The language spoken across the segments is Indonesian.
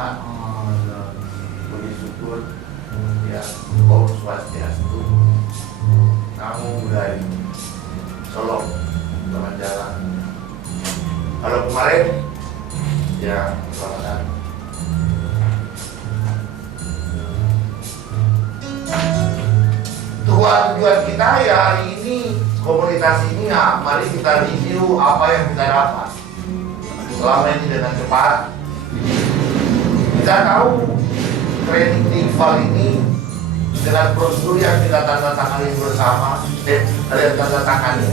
Tuhan. Puji syukur ya, Om Swastiastu. Kamu dari Solo teman jalan. Kalau kemarin ya selamat datang. Tujuan kita ya hari ini, komunitas ini ya, mari kita review apa yang kita dapat selama ini dengan cepat. Kita tahu training Iqbal ini dengan prosedur yang kita tanda tangani bersama, ada yang tanda tangani,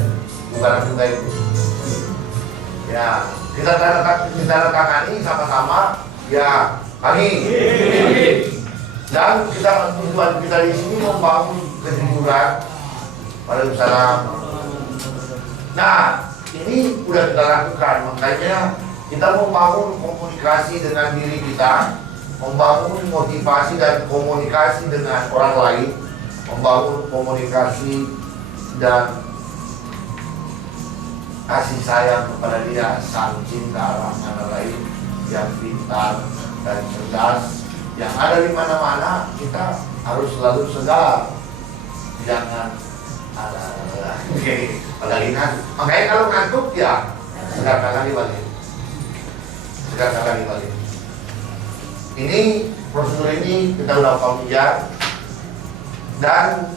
bukan juga itu. Ya, kita tanda tangani sama-sama. Ya, kami. Dan tujuan kita di sini membangun kejujuran. Waalaikumsalam. Nah, ini udah kita lakukan, makanya kita membangun komunikasi dengan diri kita, membangun motivasi dan komunikasi dengan orang lain, membangun komunikasi dan kasih sayang kepada dia, sang cinta orang lain yang pintar dan cerdas, yang ada di mana-mana. Kita harus selalu segar, jangan apalagi ngantuk. Makanya kalau ngantuk ya segarkan lagi balik, segarkan lagi balik. Ini prosedur ini kita udah familiar, dan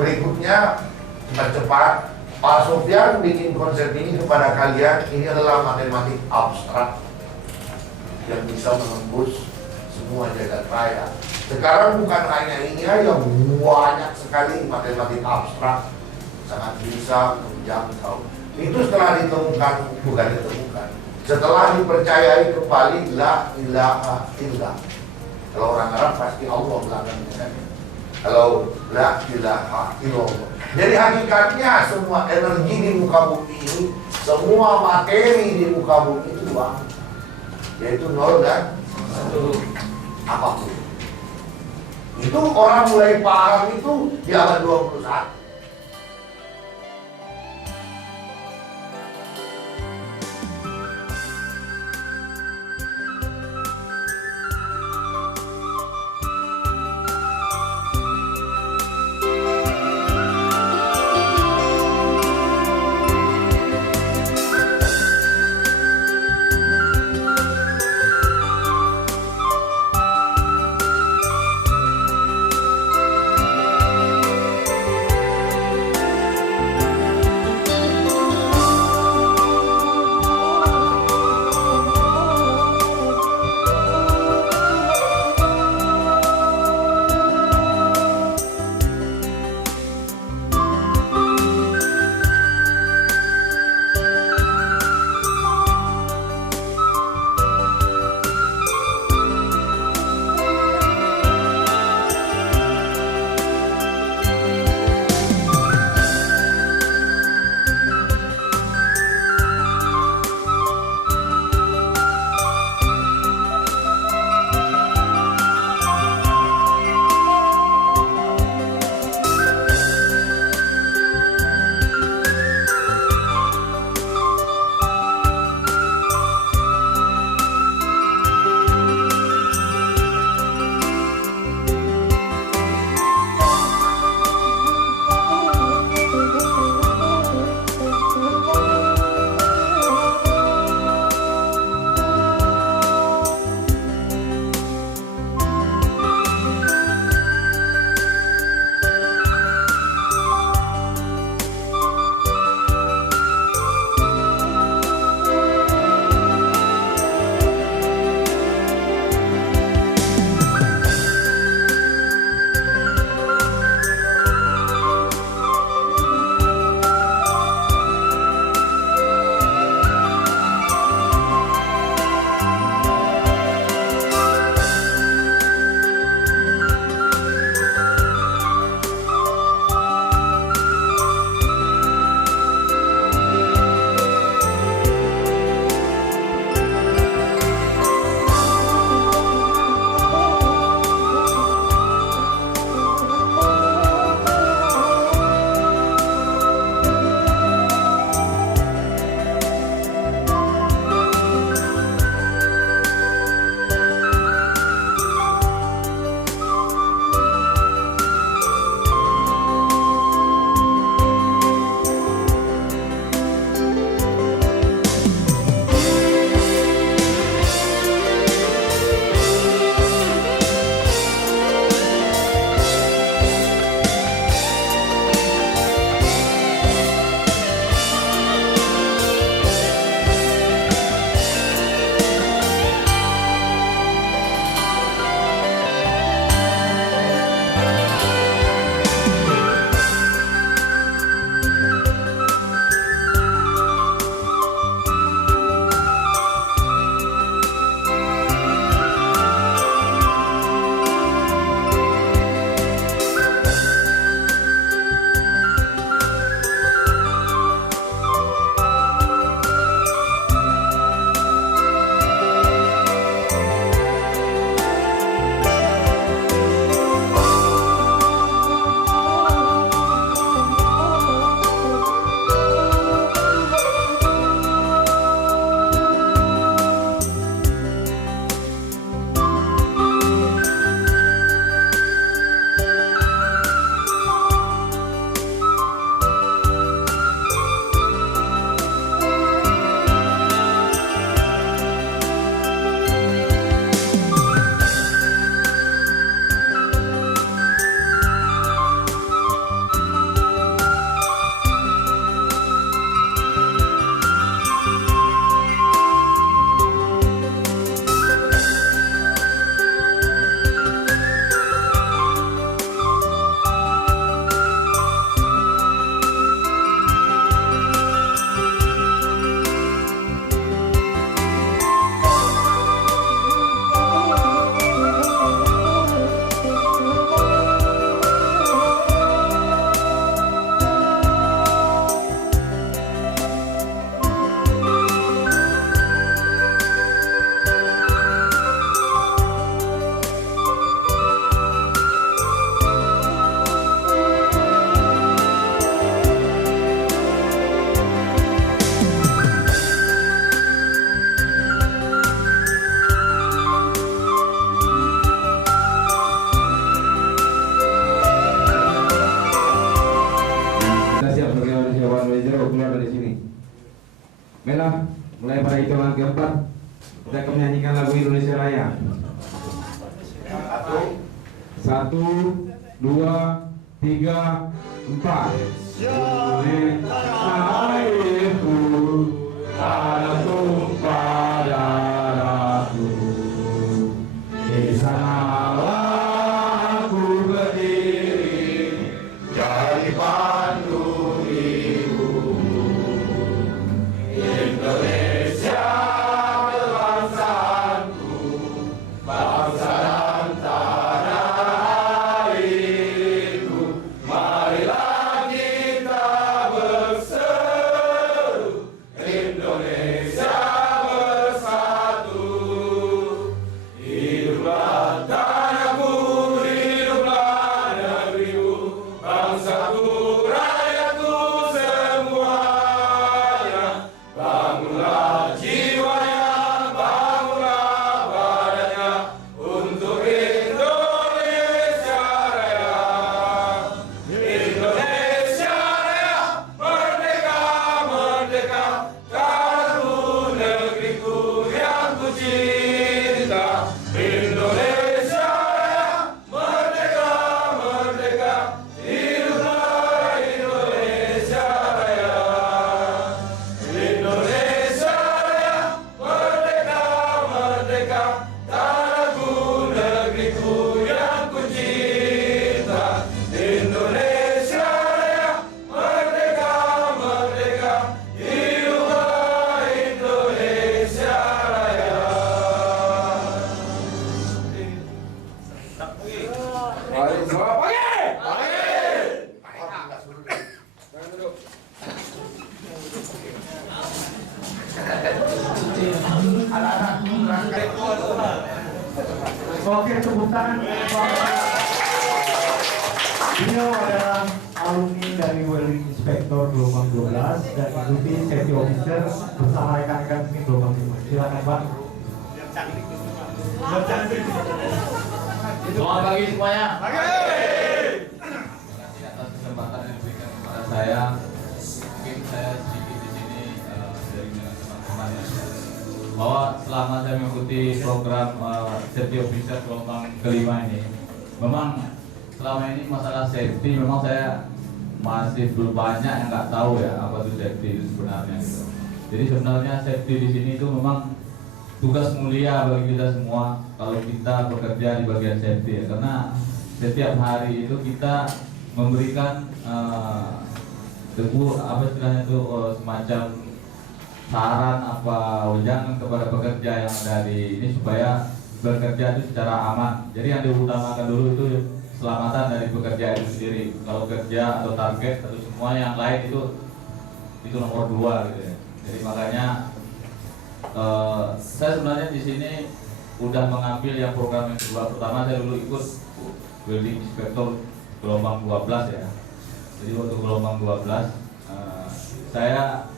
berikutnya cepat-cepat Pak Sofyan bikin konsep ini kepada kalian. Ini adalah matematik abstrak yang bisa menembus semua jagat raya. Sekarang bukan hanya ini aja, banyak sekali matematik abstrak, sangat bisa menjangkau. Itu setelah ditemukan, bukan ditemukan, setelah dipercayai kembali la ilaha illallah. Kalau orang Arab pasti Allah belakangnya. Kalau la ilaha illallah. Jadi hakikatnya semua energi di muka bumi ini, semua materi di muka bumi itu dua, yaitu 0 dan 1. Apapun itu, orang mulai paham itu di abad 21. Baiklah, mulai pada hitungan keempat kita akan menyanyikan lagu Indonesia Raya. 1, 2, 3, 4. Indonesia airku, tanah tumpah darahku, di sanalah aku berdiri, jadi pandu ibu. Indonesia berbangsaku, bangsa dan tanah airku, marilah kita berseru, Indonesia bersatu. Hiduplah tanahku, hiduplah negeriku, bangsaku, rakyatku semuanya. Bangunlah jiwanya, bangunlah badannya, untuk Indonesia Raya. Indonesia Raya, merdeka, merdeka, tanahku, negeriku yang ku cinta. Indonesia Raya, merdeka, merdeka, hiduplah Indonesia Raya. Indonesia Raya, merdeka, merdeka, tanahku, negeriku yang ku cinta. Indonesia Raya, merdeka, merdeka, hiduplah Indonesia Raya. Ayo, selamat pagi. Oke, tepuk tangan. Beliau adalah alumni dari Welding Inspector gelombang 12 dan ikuti safety officer bersama rekan-rekan ini gelombang 5. Silakan Pak. Selamat pagi semuanya. Pagi. Atas kesempatan yang diberikan kepada saya, mungkin saya sedikit di sini dari dengan teman-teman bahwa selama saya mengikuti program safety officer gelombang kelima ini, memang selama ini masalah safety memang saya masih belum banyak yang nggak tahu ya apa itu safety itu sebenarnya gitu. Jadi sebenarnya safety di sini itu memang tugas mulia bagi kita semua kalau kita bekerja di bagian safety ya, karena setiap hari itu kita memberikan apa istilahnya itu semacam saran apa wejangan kepada pekerja yang dari ini supaya bekerja itu secara aman. Jadi yang diutamakan dulu itu keselamatan dari pekerja itu sendiri. Kalau kerja atau target atau semua yang lain itu nomor 2 gitu ya. Jadi makanya saya sebenarnya di sini udah mengambil yang program yang kedua. Pertama saya dulu ikut Welding Inspector gelombang 12 ya. Jadi waktu gelombang 12 saya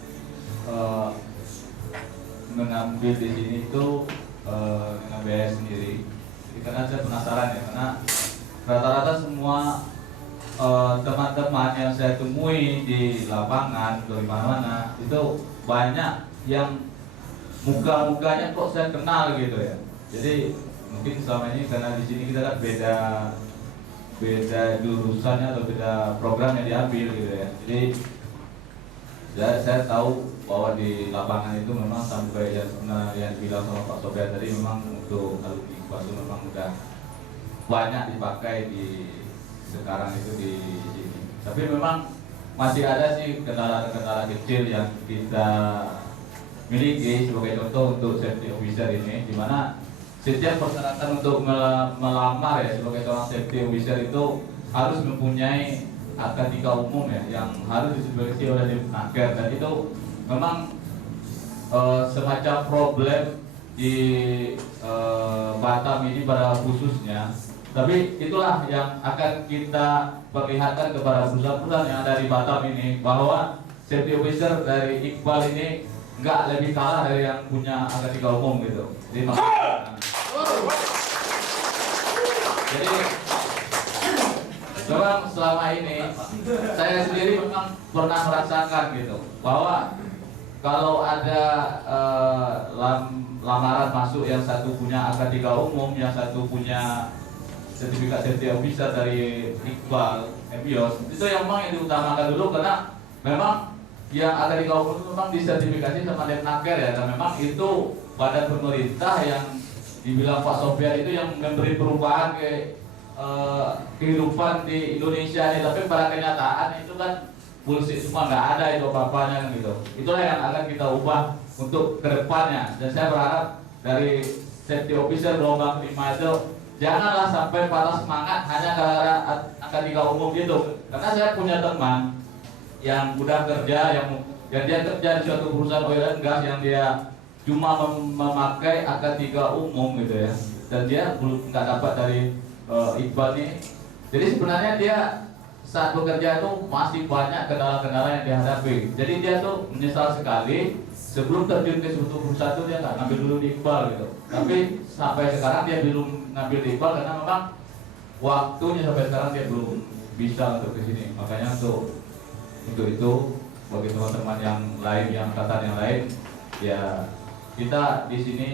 mengambil di sini itu dengan biaya sendiri. Jadi karena saya penasaran ya, karena rata-rata semua teman-teman yang saya temui di lapangan dari mana-mana itu banyak yang muka-mukanya kok saya kenal gitu ya. Jadi mungkin selama ini karena di sini kita kan beda jurusannya atau beda program yang diambil gitu ya. Jadi saya tahu bahwa di lapangan itu memang sampai yang dibilang sama Pak Sofian tadi memang untuk alumni itu memang udah banyak dipakai di sekarang itu di sini. Tapi memang masih ada sih kendala-kendala kecil yang kita miliki. Sebagai contoh untuk safety officer ini, di mana setiap persyaratan untuk melamar ya sebagai seorang safety officer itu harus mempunyai akademika umum ya yang harus disupervisi oleh Dipnaker, dan itu memang semacam problem di Batam ini pada khususnya. Tapi itulah yang akan kita perlihatkan kepada perusahaan-perusahaan yang ada di Batam ini, bahwa safety officer dari Iqbal ini nggak lebih kalah dari yang punya akademika umum gitu. Jadi memang selama ini saya sendiri memang pernah merasakan gitu bahwa kalau ada lamaran masuk yang satu punya akad 3 umum, yang satu punya sertifikat safety officer dari Iqbal, Emios, itu yang memang yang diutamakan dulu karena memang yang akad 3 umum itu memang disertifikasi sama Depnaker ya, dan memang itu badan pemerintah yang dibilang Pak Sofian itu yang memberi perubahan ke kehidupan di Indonesia ini, tapi pada kenyataan itu kan bullshit semua, nggak ada itu apa-apanya gitu. Itulah yang akan kita ubah untuk kedepannya, dan saya berharap dari safety officer gelombang 5 itu janganlah sampai patah semangat hanya karena angka 3 umum gitu. Karena saya punya teman yang udah kerja, yang dia kerja di suatu perusahaan oil and gas yang dia cuma memakai angka 3 umum gitu ya, dan dia belum nggak dapat dari Iqbal ini. Jadi sebenarnya dia saat bekerja itu masih banyak kendala-kendala yang dihadapi. Jadi dia tuh menyesal sekali sebelum terjun ke suatu perusahaan itu dia nggak ngambil dulu di Iqbal gitu. Tapi sampai sekarang dia belum ngambil di Iqbal karena memang waktunya sampai sekarang dia belum bisa untuk ke sini. Makanya untuk itu bagi teman-teman yang lain, yang angkatan yang lain, ya kita di sini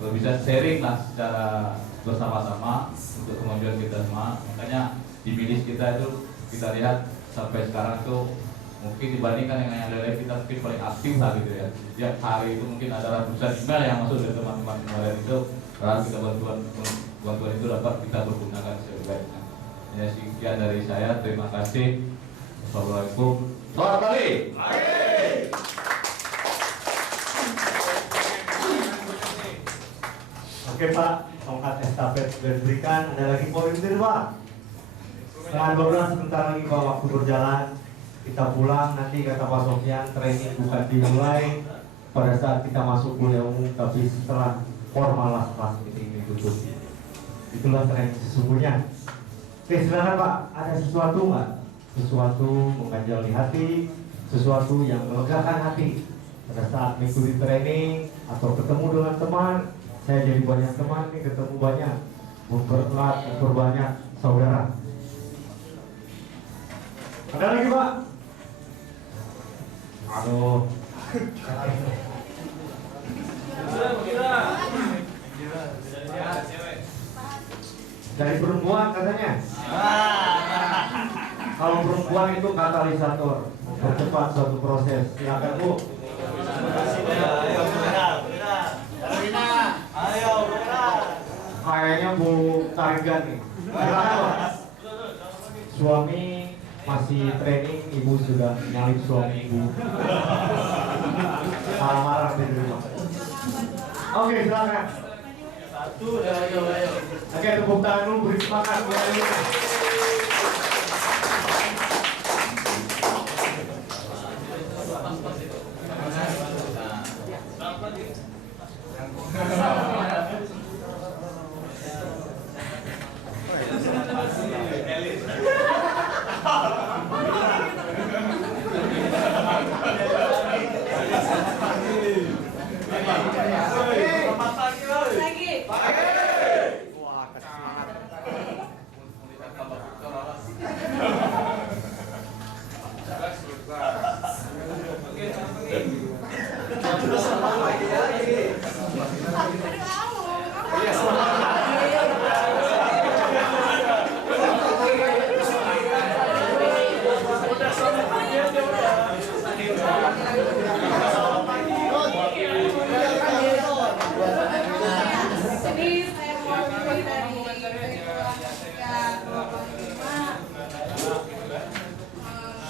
bisa sharing lah secara bersama-sama untuk kemajuan kita semua. Makanya di BIDIS kita itu kita lihat sampai sekarang itu mungkin dibandingkan dengan yang lain kita mungkin paling aktif lah gitu ya. Setiap hari itu mungkin ada ratusan email yang masuk dari teman-teman kemarin itu, harus kita bantuan itu dapat kita pergunakan sebaik-baiknya. Ya, sekian dari saya, terima kasih. Assalamualaikum. Selamat pagi. Oke Pak, tongkat estafet sudah diberikan. Ada lagi poin itu Pak? Setengah 12 sebentar lagi Pak, waktu berjalan. Kita pulang, nanti kata Pak Sofian training bukan dimulai pada saat kita masuk kuliah umum, tapi setelah formal lah kelas meeting ditutup. Itulah training sesungguhnya. Oke, silakan Pak, ada sesuatu nggak? Sesuatu mengganjal di hati, sesuatu yang melegakan hati pada saat mengikuti training atau ketemu dengan teman. Saya jadi banyak teman nih, ketemu banyak, memperbanyak saudara. Ada lagi Pak? Aduh. Dari perempuan katanya. Kalau perempuan itu katalisator, mempercepat suatu proses. Silakan Bu. Kayaknya Bu Tarigan nih. Silakan Pak. Suami masih training, ibu sudah nyalip suami ibu. Marah-marah di rumah. Oke, silakan. Oke, tepuk tangan dulu, beri semangat.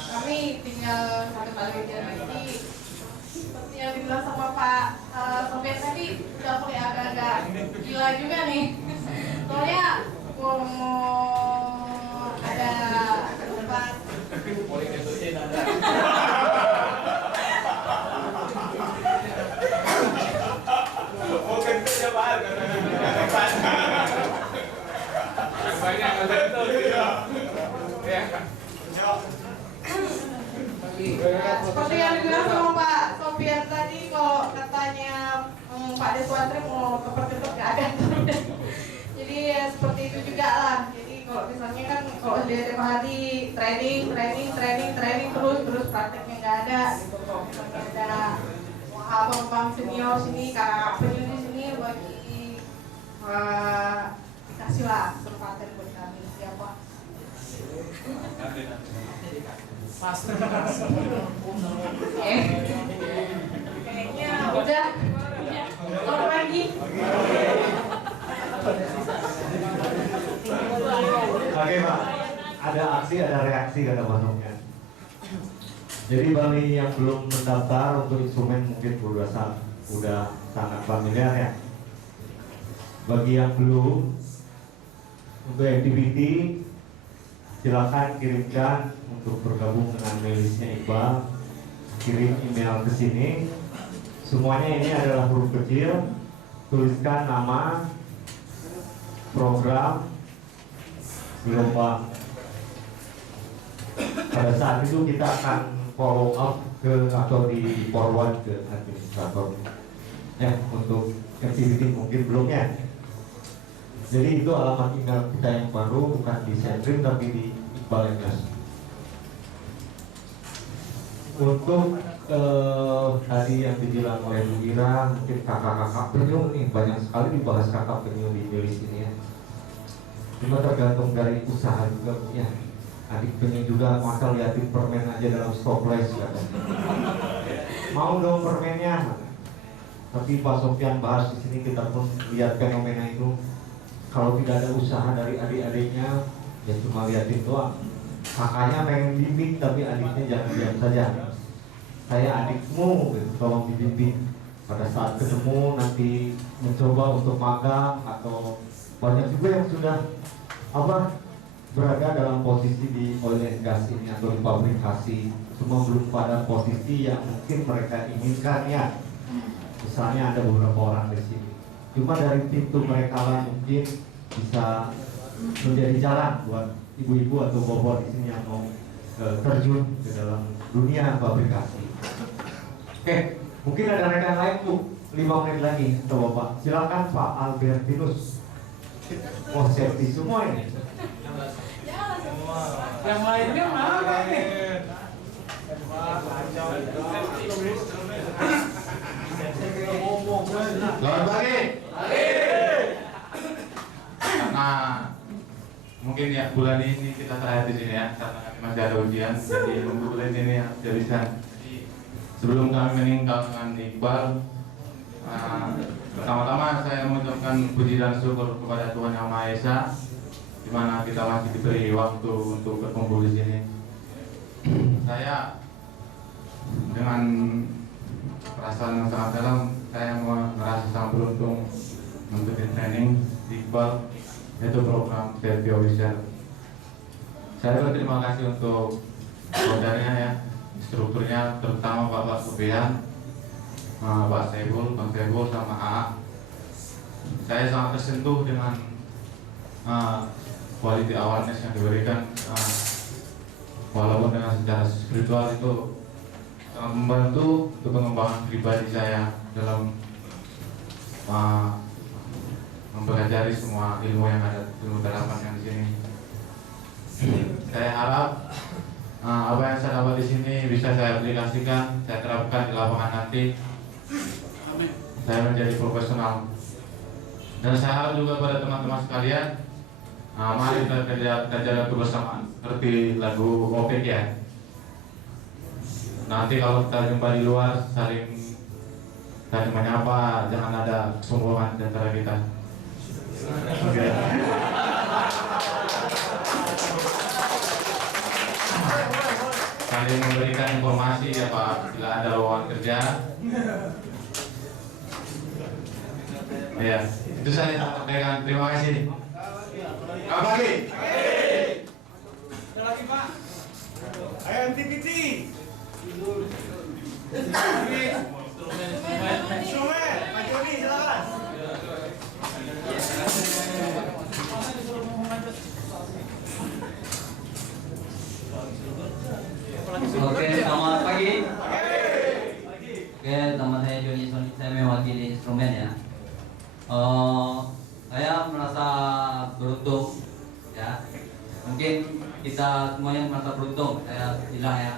Kami tinggal satu kali lagi. Seperti yang dibilang sama Pak Sofian tadi, udah mulai agak-agak gila juga nih. Soalnya mau ada tempat. Seperti yang dibilang sama Pak Sofian tadi, kalau katanya Pak Deswantri mau keper-keper nggak ada. Jadi ya seperti itu juga lah. Jadi kalau misalnya kan kalau dia tiap hari training terus prakteknya nggak ada gitu. Kalau misalnya ada abang-abang senior sini, kakak penyu di sini bagi kasihlah kesempatan buat kami siapa. Kayaknya udah. Kalau lagi. Oke Pak, ada aksi, ada reaksi kata Pak Sofyan. Jadi bagi yang belum mendaftar untuk instrumen mungkin udah sangat familiar ya. Bagi yang belum, untuk activity silakan kirimkan untuk bergabung dengan milisnya Iqbal. Kirim email ke sini. Semuanya ini adalah huruf kecil. Tuliskan nama, program, gelombang. Pada saat itu kita akan follow up ke atau di forward ke administrator ya untuk activity mungkin belum ya. Jadi itu alamat email kita yang baru, bukan di Sentrim tapi di Iqbal MS. Untuk tadi yang dibilang oleh Bu Ira, mungkin kakak-kakak penyu nih banyak sekali dibahas kakak penyu di milis ini ya. Cuma tergantung dari usaha juga ya. Adik pengen juga masa liatin permen aja dalam stopless katanya. Mau dong permennya. Tapi Pak Sofyan bahas di sini kita pun lihat fenomena itu. Kalau tidak ada usaha dari adik-adiknya, ya cuma liatin doang. Kakaknya pengen bimbing tapi adiknya jangan diam saja. Saya adikmu, gitu, tolong dibimbing. Pada saat ketemu nanti mencoba untuk magang atau banyak juga yang sudah berada dalam posisi di oil and gas ini atau di pabrikasi, cuma belum pada posisi yang mungkin mereka inginkan ya. Misalnya ada beberapa orang di sini, cuma dari pintu mereka lah mungkin bisa menjadi jalan buat ibu-ibu atau bapak di sini yang mau terjun ke dalam dunia pabrikasi. Oke, mungkin ada rekan lain tuh 5 menit lagi atau bapak. Silakan Pak Albertinus. Oh, safety semua ini. Yang lainnya mana nih? Selamat pagi. Karena mungkin ya bulan ini kita terakhir di sini ya, karena kami masih ada ujian, jadi untuk bulan ini ya tidak bisa. Jadi, sebelum kami meninggalkan Iqbal, pertama-tama saya mengucapkan puji dan syukur kepada Tuhan Yang Maha Esa, di mana kita masih diberi waktu untuk berkumpul di sini. Saya dengan perasaan yang sangat dalam, saya merasa sangat beruntung untuk training di Iqbal, yaitu program Safety Officer. Saya berterima kasih untuk saudaranya ya, strukturnya terutama Bapak Sofian, Pak Saiful, Bang Saiful sama AA. Saya sangat tersentuh dengan quality awareness yang diberikan, walaupun dengan secara spiritual itu sangat membantu untuk pengembangan pribadi saya dalam mempelajari semua ilmu yang ada, ilmu terapan yang di sini. Saya harap apa yang saya dapat di sini bisa saya aplikasikan, saya terapkan di lapangan nanti. Saya menjadi profesional. Dan saya harap juga pada teman-teman sekalian, mari kita jalan kebersamaan seperti lagu Opik ya. Nanti kalau kita jumpa di luar saling menyapa, jangan ada kesombongan di antara kita. Saling memberikan informasi ya Pak, bila ada lowongan kerja. Ya, itu saya sampaikan. Terima kasih. Selamat pagi. Ada lagi Pak. Ayo MTPT. Instrumen, Pak Joni silakan. Oke, selamat pagi. Oke, nama saya Joni Soni, saya mewakili instrumen ya. Saya merasa beruntung ya. Mungkin kita semuanya merasa beruntung, saya bilang ya.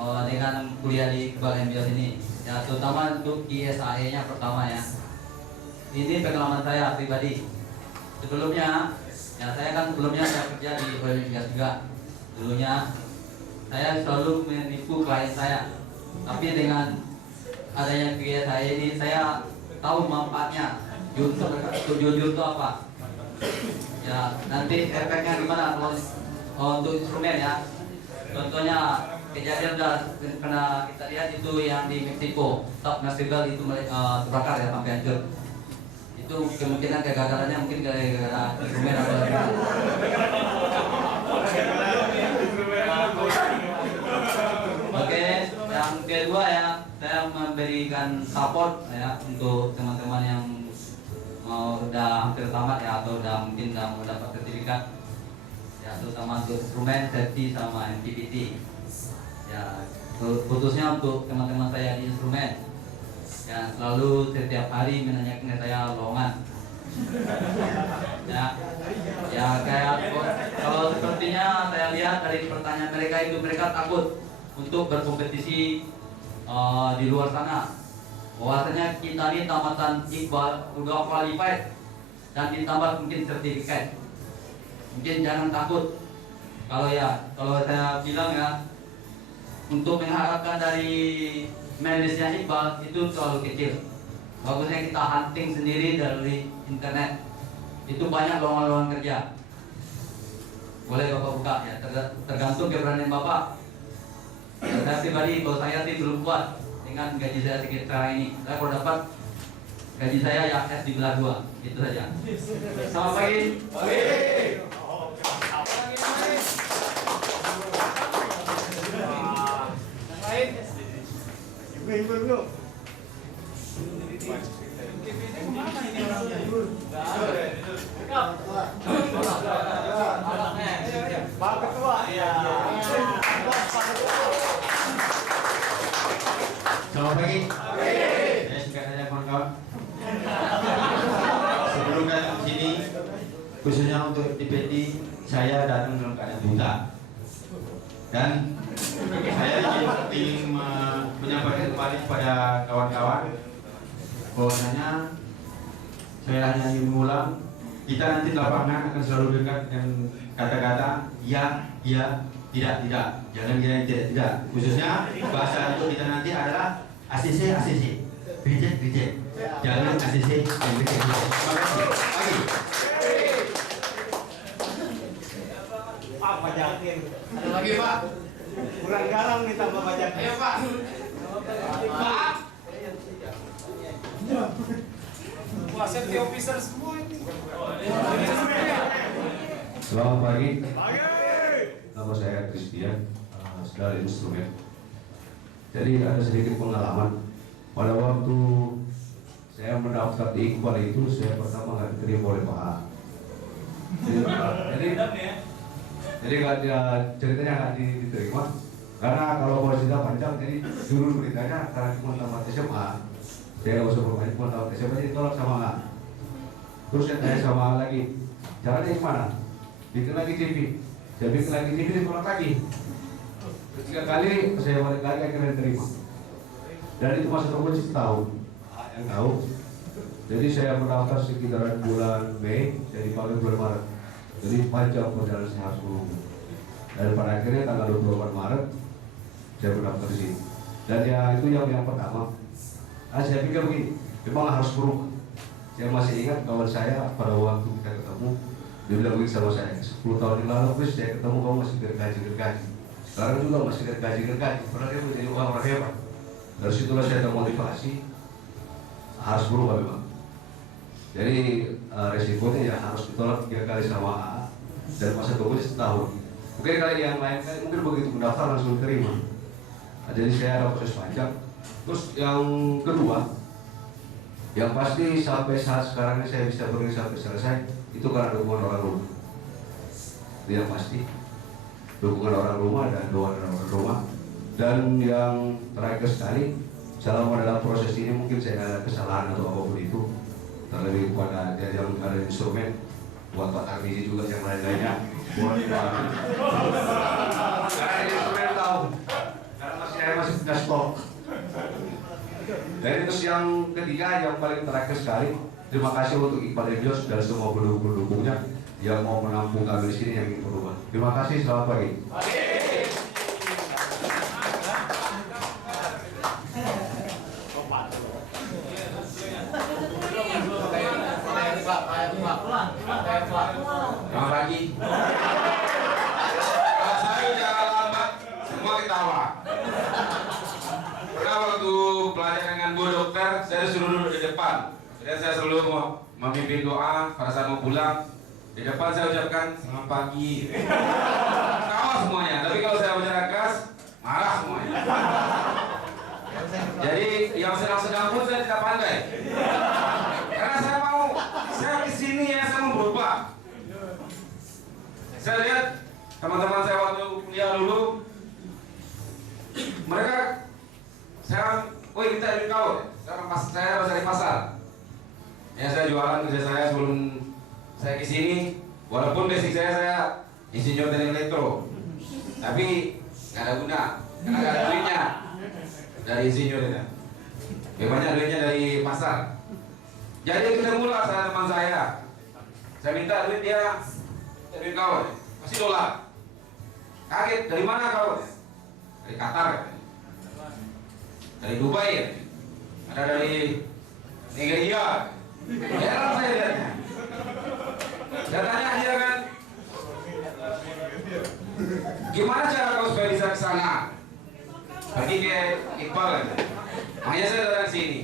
Dengan kuliah di Iqbal MBS ini Ya, terutama untuk ISAE-nya pertama ya. Ini pengalaman saya pribadi. Sebelumnya, ya saya kerja di oil and gas juga. Dulunya saya selalu menipu klien saya. Tapi dengan adanya ISAE ini saya tahu manfaatnya. Jujur itu apa? Ya, nanti efeknya gimana kalau untuk instrumen ya. Contohnya kejadian udah pernah kita lihat itu yang di Meksiko, top Mexico itu terbakar ya sampai hancur. Itu kemungkinan kegagalannya mungkin gara-gara instrumen atau Oke, yang kedua ya, saya memberikan support ya untuk teman-teman yang udah hampir tamat ya atau mungkin udah mau dapat sertifikat ya, terutama untuk instrumen, safety sama MTBT ya, khususnya untuk teman-teman saya di instrumen ya, selalu setiap hari menanyakan ke saya lowongan ya kayak kalau sepertinya saya lihat dari pertanyaan mereka itu mereka takut untuk berkompetisi di luar sana. Bahwasanya kita ini tamatan Iqbal udah qualified dan ditambah mungkin sertifikat. Mungkin jangan takut. Kalau saya bilang ya, untuk mengharapkan dari medisnya Iqbal itu terlalu kecil. Bagusnya kita hunting sendiri dari internet. Itu banyak lowongan kerja. Boleh Bapak buka ya, tergantung keberanian Bapak. Ya, saya pribadi, kalau saya sih belum kuat dengan gaji saya sekitar ini. Saya kalau dapat gaji saya ya S dibelah 2, itu saja. Selamat pagi. Ibu. Pak Ketua. Selamat pagi. Saya singkat saja kawan-kawan. Sebelum datang ke sini, khususnya untuk TPT, saya datang dalam keadaan buta. Dan saya ingin menyampaikan kembali kepada kawan-kawan bahwasanya saya hanya ingin mengulang, kita nanti di lapangan akan selalu dekat dengan kata-kata ya, tidak, jangan kira tidak. Khususnya bahasa untuk kita nanti adalah ACC, reject, jangan ACC dan reject. Terima kasih. Pagi. Pak bajakin. Ada lagi Pak? Kurang garam nih tambah bajakin. Ayo Pak. Pak. Wah, safety officer semua ini. Selamat pagi. Pagi. Nama saya Christian, saudara instrumen. Jadi ada sedikit pengalaman. Pada waktu saya mendaftar di Iqbal itu, saya pertama nggak diterima oleh Pak A. Jadi ceritanya nggak diterima. Karena kalau mau cerita panjang, jadi dulu beritanya karena cuma tamat SMA, saya nggak usah bermain cuma tamat SMA, jadi tolak sama A. Terus saya tanya sama A lagi, caranya gimana? Bikin lagi TV. Saya bikin lagi TV, ditolak lagi. Ketiga kali saya balik lagi akhirnya diterima. Dan itu masa tunggu setahun. Yang tahu. Jadi saya mendaftar sekitaran bulan Mei, saya dipanggil bulan Maret. Jadi panjang perjalanan saya harus menunggu. Dan pada akhirnya tanggal 24 Maret saya mendaftar di sini. Dan ya itu yang pertama. Saya pikir begini, memang harus berubah. Saya masih ingat kawan saya pada waktu kita ketemu, dia bilang begini sama saya, 10 tahun yang lalu Chris, saya ketemu kamu masih gergaji. Sekarang juga masih gergaji. Padahal dia menjadi orang hebat. Dari situlah saya termotivasi, harus berubah memang. Jadi resikonya ya harus ditolak 3 kali sama A dan masa tunggu setahun. Mungkin kali yang lain kali mungkin begitu mendaftar langsung diterima. Nah, jadi saya ada proses panjang. Terus yang kedua, yang pasti sampai saat sekarang ini saya bisa berdiri sampai selesai itu karena dukungan orang rumah. Itu yang pasti, dukungan orang rumah dan doa orang rumah. Dan yang terakhir sekali, selama dalam proses ini mungkin saya ada kesalahan atau apapun itu, terlebih kepada jajaran ada instrumen, buat Pak Tarmizi juga yang lain-lainnya, buat karena instrumen tahu, karena saya masih punya stok. Dan terus yang ketiga, yang paling terakhir sekali, terima kasih untuk Iqbal Ilyos dan semua pendukung-pendukungnya yang mau menampung kami di sini yang ingin berubah. Terima kasih, selamat pagi. Selamat pagi. Kalau saya bicara lambat, semua ketawa. Pernah waktu pelajaran dengan Bu Dokter, saya suruh duduk di depan. Dan saya selalu mau memimpin doa pada saat mau pulang. Di depan saya ucapkan selamat pagi. Ketawa semuanya. Tapi kalau saya bicara keras, marah semuanya. Jadi yang sedang-sedang pun saya tidak pandai. Karena saya kesini ya, saya mau berubah. Saya lihat teman-teman saya waktu kuliah dulu, mereka saya, woi minta duit kau, saya harus cari pasar. Ya saya jualan kerja saya sebelum saya kesini, walaupun basic saya insinyur teknik elektro, tapi nggak ada guna, karena nggak ada duitnya dari insinyur itu. Lebih banyak duitnya dari pasar. Jadi ketemulah saya teman saya minta duit dia, duit kau, masih dolar. Kaget, dari mana kau? Dari Qatar, dari Dubai, ada dari Nigeria. Heran saya lihatnya. Saya tanya dia kan, gimana cara kau supaya bisa ke sana? Pergi ke Iqbal kan? Makanya saya datang sini.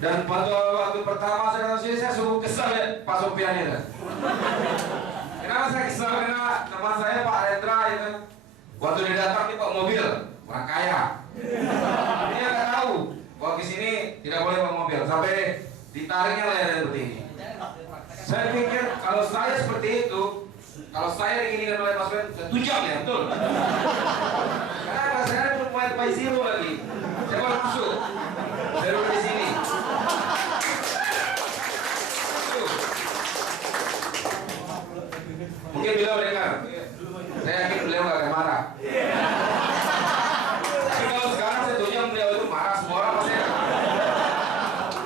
Dan pada waktu pertama saya datang sini, saya sungguh kesal lihat Pak Sofian itu. Kenapa saya kesal? Karena teman saya Pak Rendra itu, waktu dia datang dia bawa mobil, orang kaya. Dia nggak tahu bahwa di sini tidak boleh bawa mobil, sampai ditariknya layar seperti ini. Saya pikir kalau saya seperti itu, kalau saya diginikan oleh Pak Sofian, saya tujang ya, betul. Karena saya belum main Pai Zero lagi, saya baru masuk, saya duduk di sini. Mungkin beliau dengar, saya yakin beliau nggak akan marah. Tapi kalau sekarang saya tunjuk beliau itu marah, semua orang pasti.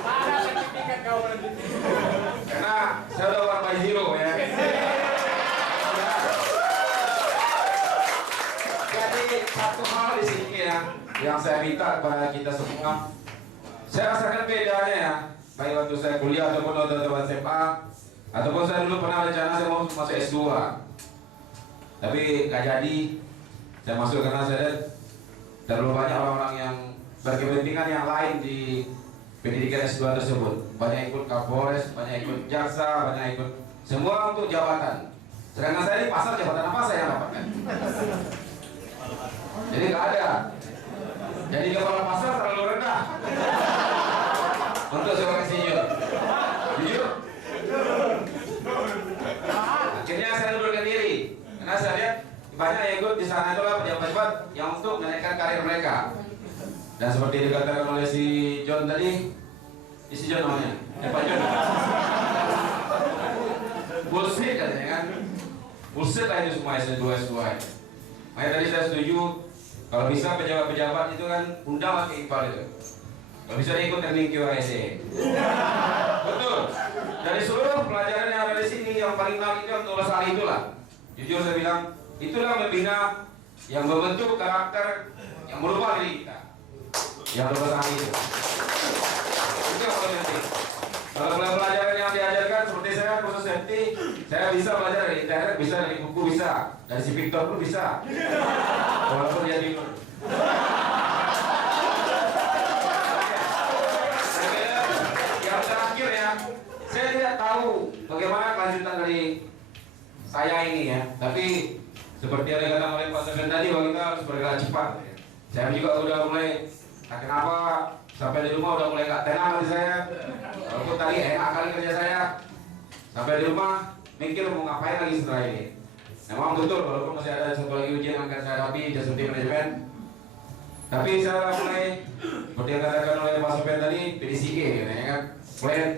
Mana sertifikat kau berarti? Karena saya udah orang Pai Zero ya. Jadi satu hal di sini ya, yang saya minta kepada kita semua, saya rasakan bedanya ya, baik waktu saya kuliah ataupun waktu SMA, ataupun saya dulu pernah rencana saya mau masuk S2, tapi nggak jadi. Saya masuk karena saya lihat terlalu banyak orang-orang yang berkepentingan yang lain di pendidikan S2 tersebut. Banyak ikut Kapolres, banyak ikut jaksa, banyak ikut semua untuk jabatan. Sedangkan saya di pasar, jabatan apa saya yang dapatkan? Jadi nggak ada. Jadi kepala pasar terlalu rendah untuk seorang insinyur. Jujur. Akhirnya saya mundurkan diri karena saya lihat banyak yang ikut di sana itulah pejabat-pejabat yang untuk menaikkan karir mereka. Dan seperti dikatakan oleh si John tadi, si John namanya, Pak John. Bullshit katanya kan, bullshit lah itu semua S2. Makanya tadi saya setuju kalau bisa pejabat-pejabat itu kan undang ke Iqbal itu. Kalau bisa ikut training QASE. Betul. Dari seluruh pelajaran yang ada di sini yang paling menarik itu untuk hal itulah. Jujur saya bilang, itulah membina yang membentuk karakter yang merubah diri kita. Yang berbahasa itu. Itu yang paling penting. Kalau pelajaran yang diajarkan seperti saya khusus safety, saya bisa belajar dari internet, bisa dari buku, bisa dari si Victor pun bisa. Walaupun dia bingung. Yang terakhir ya, saya tidak tahu bagaimana kelanjutan dari saya ini ya. Tapi seperti yang dikatakan oleh Pak Sofian tadi, bahwa kita harus bergerak cepat. Saya juga udah mulai, nah kenapa sampai di rumah udah mulai gak tenang hati saya. Walaupun tadi enak kali kerja saya, sampai di rumah mikir mau ngapain lagi setelah ini. Memang betul, walaupun masih ada satu lagi ujian yang akan saya hadapi, seperti manajemen. Tapi saya mulai, seperti yang katakan oleh Pak Sofian tadi, PDCA gitu ya kan. Plan,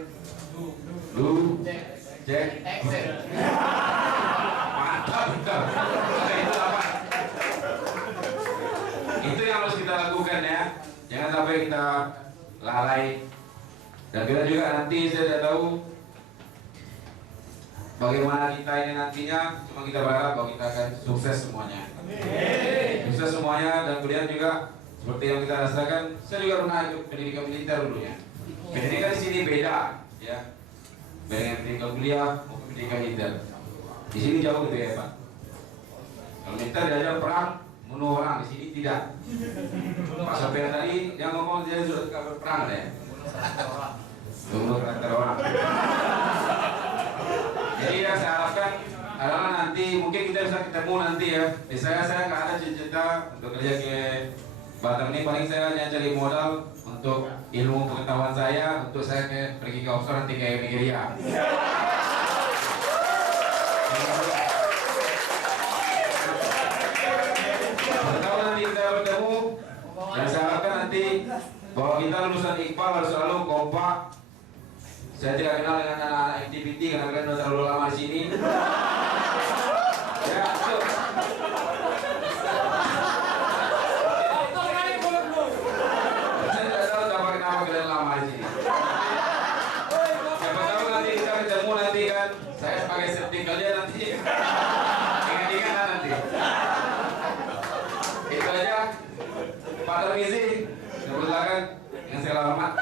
do, check, mantap, betul. Itu apa? Itu yang harus kita lakukan ya. Jangan sampai kita lalai. Dan kita juga nanti saya tidak tahu bagaimana kita ini nantinya. Cuma kita berharap bahwa kita akan sukses semuanya. Sukses semuanya, dan kemudian juga seperti yang kita rasakan, saya juga pernah ikut pendidikan militer dulunya. Pendidikan di sini beda, ya. Beda dengan pendidikan kuliah maupun pendidikan militer. Di sini jauh lebih hebat. Kalau militer diajar perang, bunuh orang, di sini tidak. Pak Sofian tadi yang ngomong dia sudah berperang ya. Bunuh karakter orang. Jadi yang saya harapkan adalah nanti mungkin kita bisa ketemu nanti ya. Di saya nggak ada cita-cita untuk kerja ke Batam ini, paling saya hanya cari modal untuk ilmu pengetahuan saya, untuk saya pergi ke offshore nanti ke Nigeria. Kalau nanti kita bertemu, dan saya harapkan nanti bahwa kita lulusan Iqbal harus selalu kompak. Saya tidak kenal dengan anak-anak activity karena kalian sudah terlalu lama di sini. Ya, yuk. Saya tidak tahu kenapa kalian lama di sini. Siapa tahu nanti kita ketemu nanti kan, saya sebagai setting kalian nanti. Ingat-ingat nanti. Itu aja. Pak Tarmizi, silakan yang saya hormat.